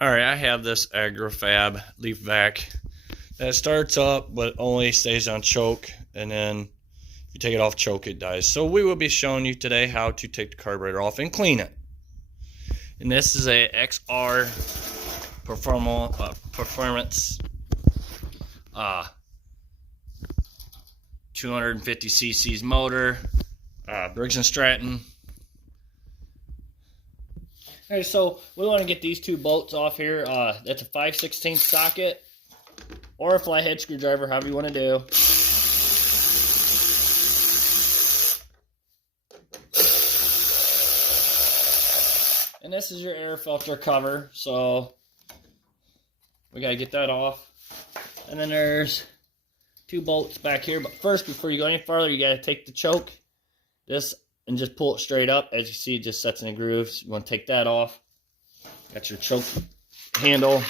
Alright, I have this agri-fab leaf vac that starts up but only stays on choke, and then if you take it off choke it dies. So we will be showing you today how to take the carburetor off and clean it. And this is a XR performance 250 cc's motor, Briggs Stratton. Alright, so we want to get these two bolts off here. That's a 5/16 socket or a flathead screwdriver, however you want to do. And this is your air filter cover, so we got to get that off. And then there's two bolts back here, but first, before you go any farther, you got to take the choke, this, and just pull it straight up. As you see, it just sets in the grooves. You want to take that off. Got your choke handle.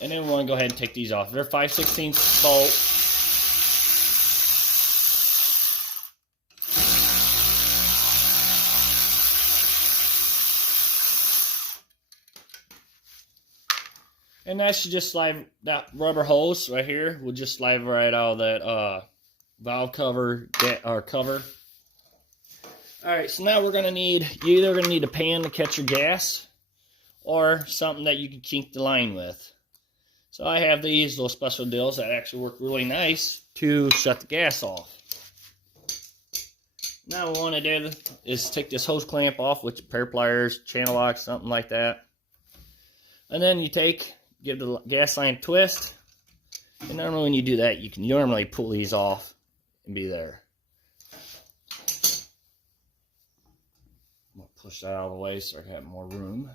And then we want to go ahead and take these off. They're 5/16 bolts. And that should just slide, that rubber hose right here will just slide right out of that valve cover or cover. Alright, so now we're going to need, you're either going to need a pan to catch your gas or something that you can kink the line with. So I have these little special deals that actually work really nice to shut the gas off. Now what we want to do is take this hose clamp off with pair pliers, channel locks, something like that. And then you give the gas line a twist. And normally when you do that, you can normally pull these off and be there. I'm going to push that out of the way so I can have more room.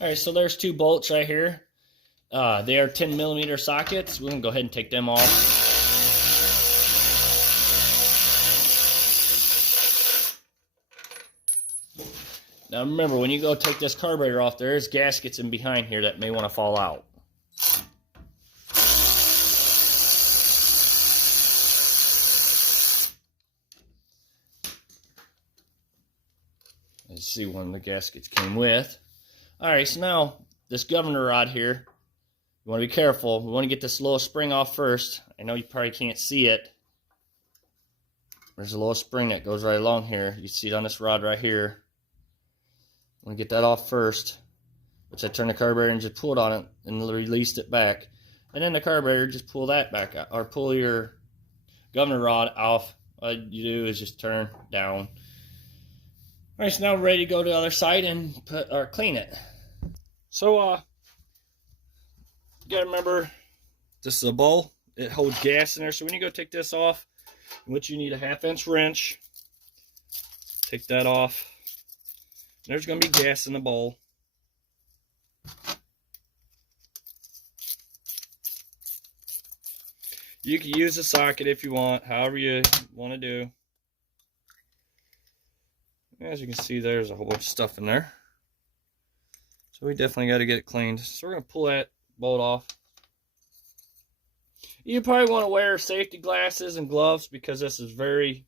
Alright, so there's two bolts right here. They are 10mm sockets. We're going to go ahead and take them off. Now remember, when you go take this carburetor off, there's gaskets in behind here that may want to fall out. Let's see one of the gaskets came with. Alright, so now this governor rod here, you want to be careful. We want to get this little spring off first. I know you probably can't see it. There's a little spring that goes right along here. You see it on this rod right here. I'm going to get that off first, which I turn the carburetor and just pulled on it and released it back. And then the carburetor, just pull that back out, or pull your governor rod off. All you do is just turn down. Alright, so now we're ready to go to the other side and clean it. So, you gotta remember, this is a bowl. It holds gas in there, so when you go take this off, which you need a 1/2-inch wrench, take that off. There's going to be gas in the bowl. You can use a socket if you want, however you want to do. As you can see, there's a whole bunch of stuff in there. So we definitely got to get it cleaned. So we're going to pull that bolt off. You probably want to wear safety glasses and gloves because this is very...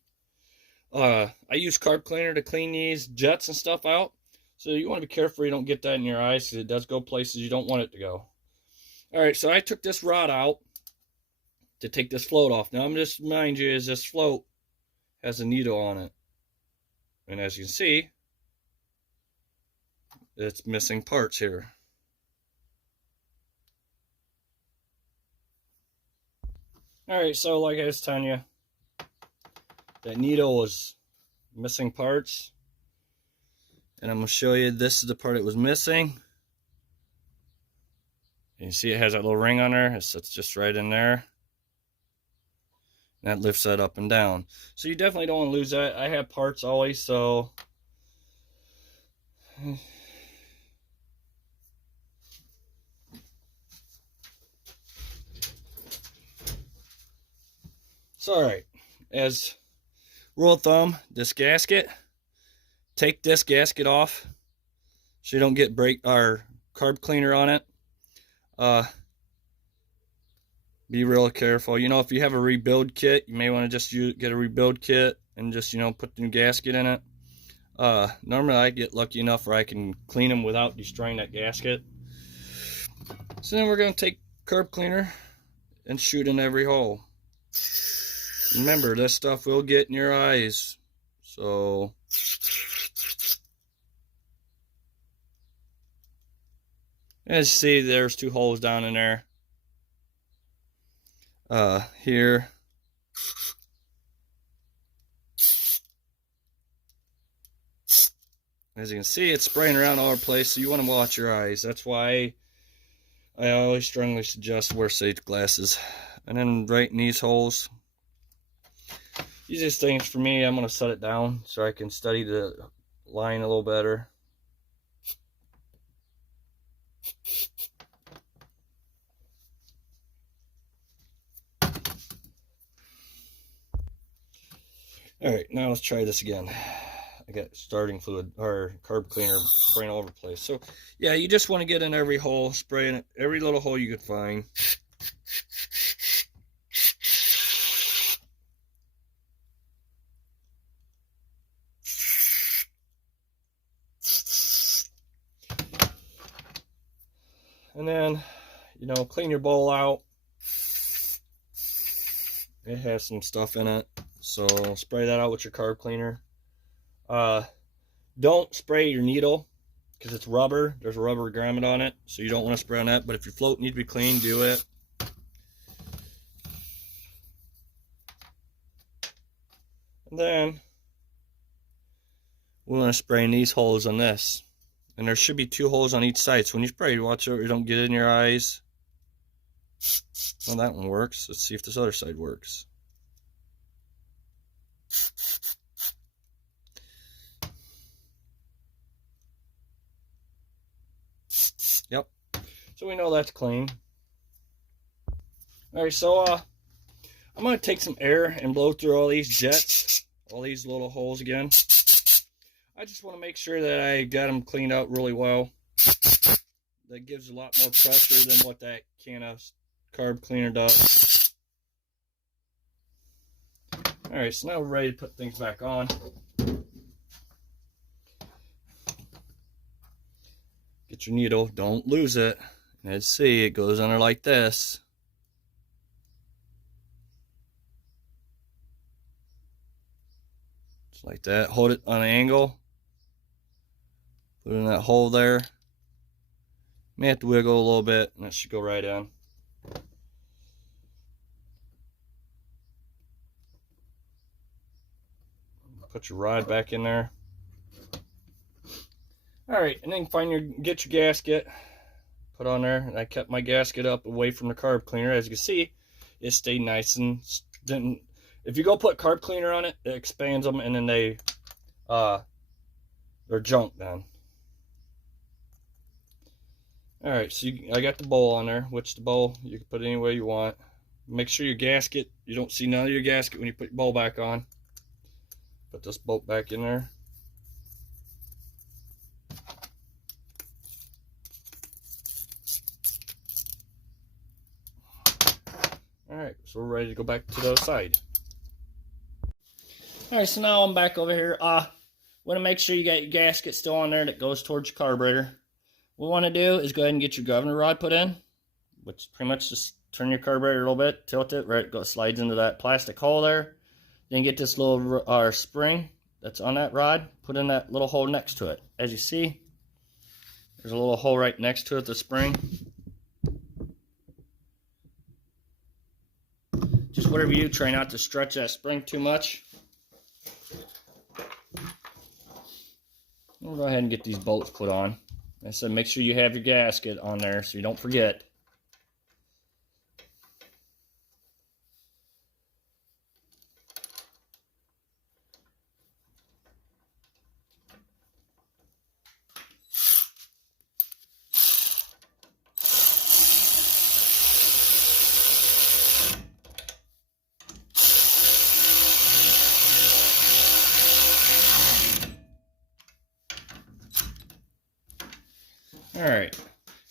I use carb cleaner to clean these jets and stuff out. So you want to be careful you don't get that in your eyes because it does go places you don't want it to go. Alright, so I took this rod out to take this float off. Now I'm just remind you, is this float has a needle on it. And as you can see, it's missing parts here. Alright, so like I was telling you, that needle was missing parts. And I'm going to show you, this is the part it was missing. You see it has that little ring on there. It's just right in there. And that lifts that up and down. So you definitely don't want to lose that. I have parts always, so... It's alright. As rule of thumb, this gasket, take this gasket off so you don't get brake or carb cleaner on it. Be real careful. You know, if you have a rebuild kit, you may want to just get a rebuild kit and just, you know, put the new gasket in it. Normally I get lucky enough where I can clean them without destroying that gasket. So then we're going to take carb cleaner and shoot in every hole. Remember, this stuff will get in your eyes. So as you see, there's 2 holes down in there. Here. As you can see, it's spraying around all over the place, so you want to watch your eyes. That's why I always strongly suggest wear safety glasses. And then right in these holes, easiest things for me, I'm going to set it down so I can study the line a little better. Alright, now let's try this again. I got starting fluid or carb cleaner spraying all over the place. So yeah, you just want to get in every hole, spraying every little hole you could find. And then, you know, clean your bowl out. It has some stuff in it, so spray that out with your carb cleaner. Don't spray your needle because it's rubber. There's a rubber grommet on it, so you don't want to spray on that. But if your float needs to be clean, do it. And then we want to spray in these holes on this. And there should be 2 holes on each side. So when you spray, watch out you don't get it in your eyes. Well, that one works. Let's see if this other side works. Yep. So we know that's clean. Alright, so I'm going to take some air and blow through all these jets, all these little holes again. I just want to make sure that I got them cleaned out really well. That gives a lot more pressure than what that can of carb cleaner does. Alright, so now we're ready to put things back on. Get your needle, don't lose it. Let's see, it goes under like this. Just like that. Hold it on an angle. Put it in that hole there. May have to wiggle a little bit, and that should go right in. Put your rod back in there. Alright, and then get your gasket, put on there, and I kept my gasket up away from the carb cleaner. As you can see, it stayed nice and didn't. If you go put carb cleaner on it, it expands them, and then they're junk then. Alright, so I got the bowl on there, which the bowl you can put it any way you want. Make sure your gasket, you don't see none of your gasket when you put your bowl back on. Put this bolt back in there. Alright, so we're ready to go back to the other side. Alright, so now I'm back over here. Want to make sure you got your gasket still on there that goes towards your carburetor. What we want to do is go ahead and get your governor rod put in, which pretty much just turn your carburetor a little bit, tilt it, right, it slides into that plastic hole there. Then get this little spring that's on that rod, put in that little hole next to it. As you see, there's a little hole right next to it, the spring. Just whatever you do, try not to stretch that spring too much. We'll go ahead and get these bolts put on. Like I said, make sure you have your gasket on there so you don't forget. Alright,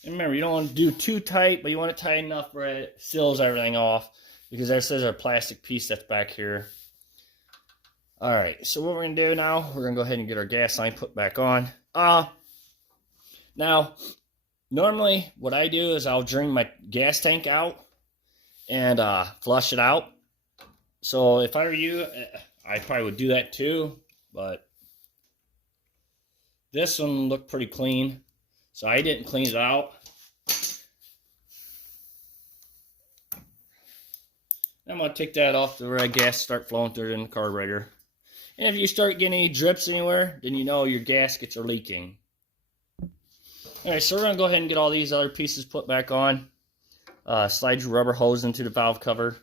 and remember, you don't want to do too tight, but you want it tight enough where it seals everything off, because there's a plastic piece that's back here. Alright, so what we're going to do now, we're going to go ahead and get our gas line put back on. Now, normally what I do is I'll drain my gas tank out and flush it out. So if I were you, I probably would do that too, but this one looked pretty clean, so I didn't clean it out. I'm going to take that off the red gas, start flowing through it in the carburetor. And if you start getting any drips anywhere, then you know your gaskets are leaking. Alright, so we're going to go ahead and get all these other pieces put back on. Slide your rubber hose into the valve cover.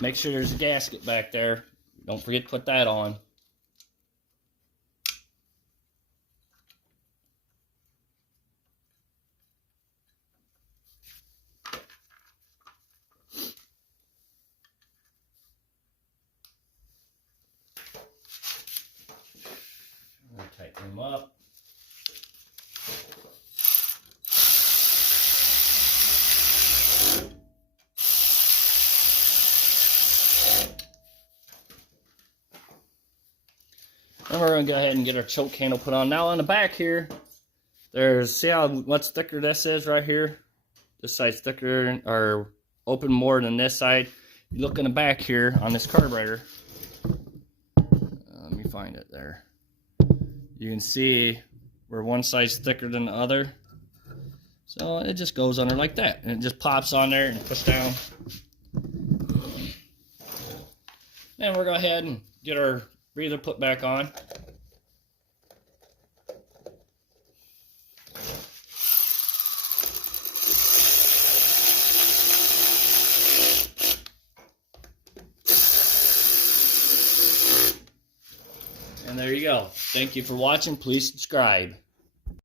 Make sure there's a gasket back there. Don't forget to put that on. Tighten them up. And we're going to go ahead and get our choke handle put on. Now on the back here, see how much thicker this is right here? This side's thicker or open more than this side. You look in the back here on this carburetor. Let me find it there. You can see where one side's thicker than the other. So it just goes under like that. And it just pops on there and push down. Then we'll go ahead and get our breather put back on. And there you go. Thank you for watching. Please subscribe.